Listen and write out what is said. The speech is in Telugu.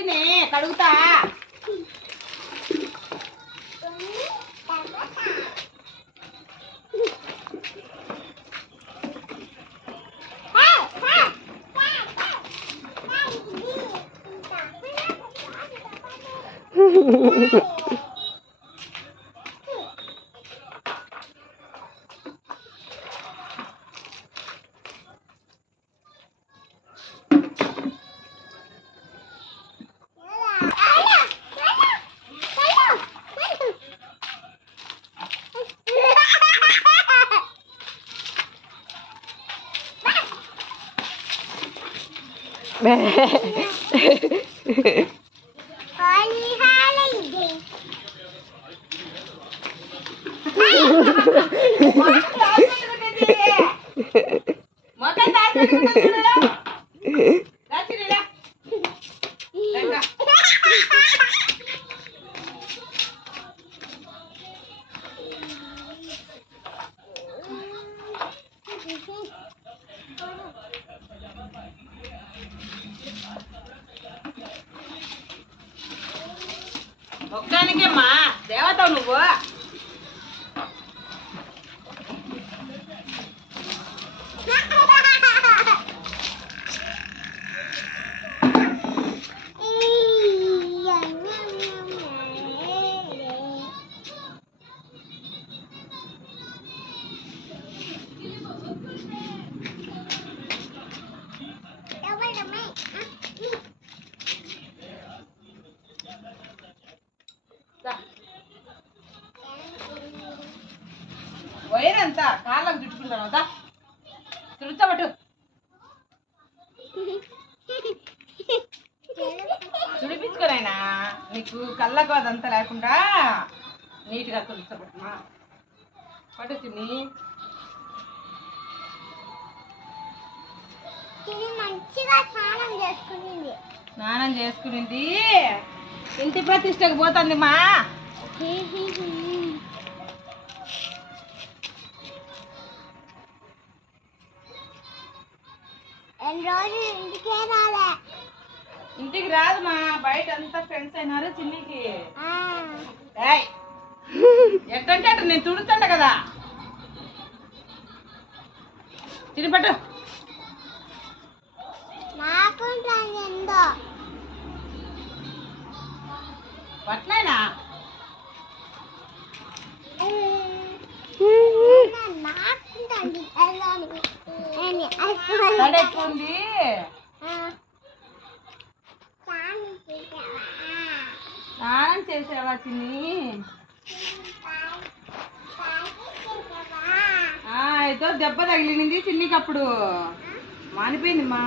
తిని కడుగుతా. మొక్కానికేమ్మా దేవత నువ్వు. వైరంతా కాళ్ళకు చుట్టుకుంటాను కదా తుడుచబట్టు. తుడిపించుకోనైనా నీకు కళ్ళకు అదంతా లేకుండా నీట్గా తుడుచబట్టుమా. పట్టు తిని స్నానం చేసుకునింది. ఇంటి ప్రతిష్టకు పోతుంది మా. ఇంటికి రాదు మా, బయట అంతా ఫ్రెండ్స్ అయినారు చిన్నికి. ఎట్టంటే అట్ట నేను తుడుతుంట కదా. తినిపట్టు. పట్లైనా తడెక్కుంది. స్నానం చేసావా చిన్ని? ఏదో దెబ్బ తగిలింది చిన్నికి, అప్పుడు మానిపోయింది మా.